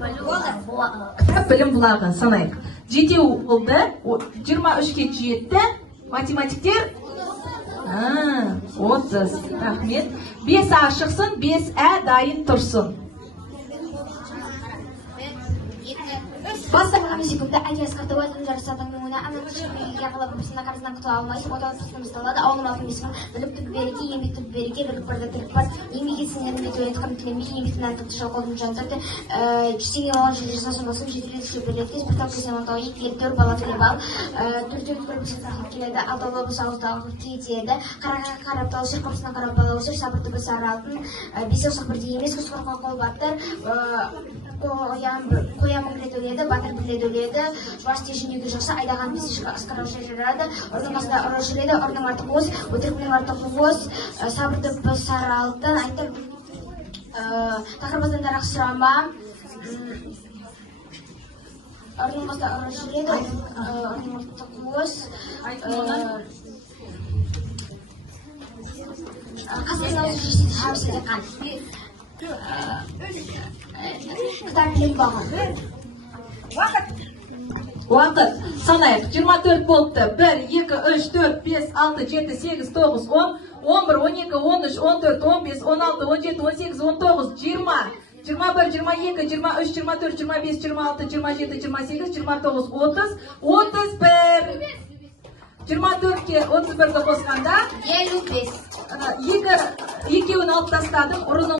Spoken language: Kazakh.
Кітап білім бұлағы санайық. Жетеу болды, 23-ке жетті, математиктер 30, рахмет. 5А шықсын, 5Ә дайын тұрсын. Баста ками секунда әкес қыртуатын жарысатын мұңына анын шықпеге қалап бірсіна қарызынан құтыла алмайсың, оталы тұстымыз талады, ауылым алтын бесімін, біліп түп береке, еңбек түп береке, бірлік барда тірік бар, еңбек етсіңдерін бет өйет қырын тілемей, еңбектің әнті тұшал қолдың жансырды, жүстеге оған жүзі жасымасын, жетілі түші бірлеттес, бір тау көсен алтау ет, ертөр бала тілеп ал, төртеуді бір бұсын тақып келеді, алтаулы бұсы ауыздағы тиетеді, қараға қарап талы шыр қапсына қарап бала өсір, сабырды бұсы ары алтын, бесе ұсақ бірде емес, құсқырға қол баттыр, қоямын білет өледі, батыр білет өледі, жуас тежінеге жақсы, айдаған бесішкі асқараушы жүреді, ұрдың қасында ұры жүреді, ұрдың арты қоз, өтіріктің арты қоз, сабырды біз сары алтын, айтыр тақырбаздан дарақ сұрама, ұрдың қасында ұры жүреді, ұрдың арты қоз, қасында өзі жүрседі, шабысы деқан. Кітап білім бағын. Уақыт. Санайық. 24 болыпты. 1, 2, 3, 4, 5, 6, 7, 8, 9, 10, 11, 12, 13, 14, 15, 16, 17, 18, 19, 20, 21, 22, 23, 24, 25, 26, 27, 28, 29, 30, 31. 24-ке 31-ді қосқанда 55. екеуін алып тастадым.